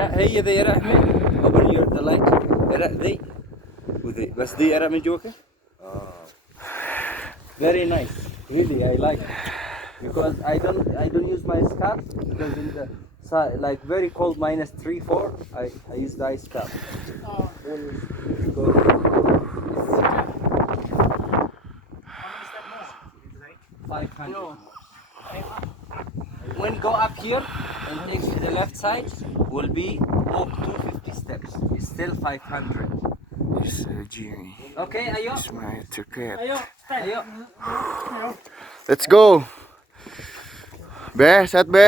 هي ذي يا رحمة. open your the light. ذي وذي بس دي من جوا كده. Very nice. Really, I like it. Because I don't use my scarf because in the like very cold -3, 4 I use the ice scarf. Because 500. When go up here and take to the left side will be walk 250 steps. It's still 500. Okay, ayo. Ayo. Let's go. Be, set be.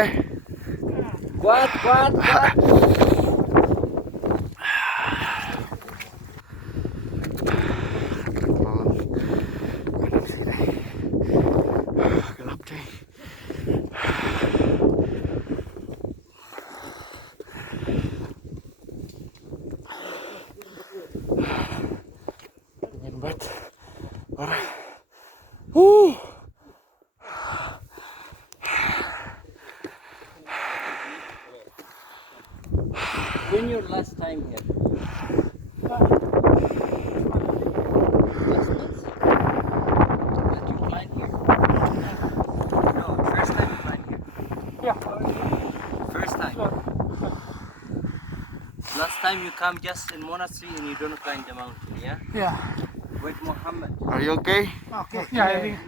Kuat. Gelap cuy. Dingin banget. Parah. When your last time here? Last month? That you climb here? No, first time you climb here. Yeah. First time. Last time you come just in monastery and you don't climb the mountain, yeah? Yeah. With Muhammad. Are you okay? Okay. Yeah, I think.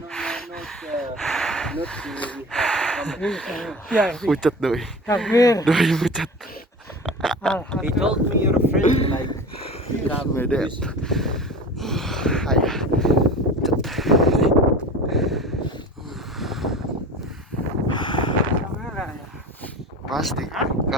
Not Yeah, I think. Pucat doi. Hampir. Doi pucat. He told me you're a friend, like you come. Medet. Ayah. Pasti. Kalau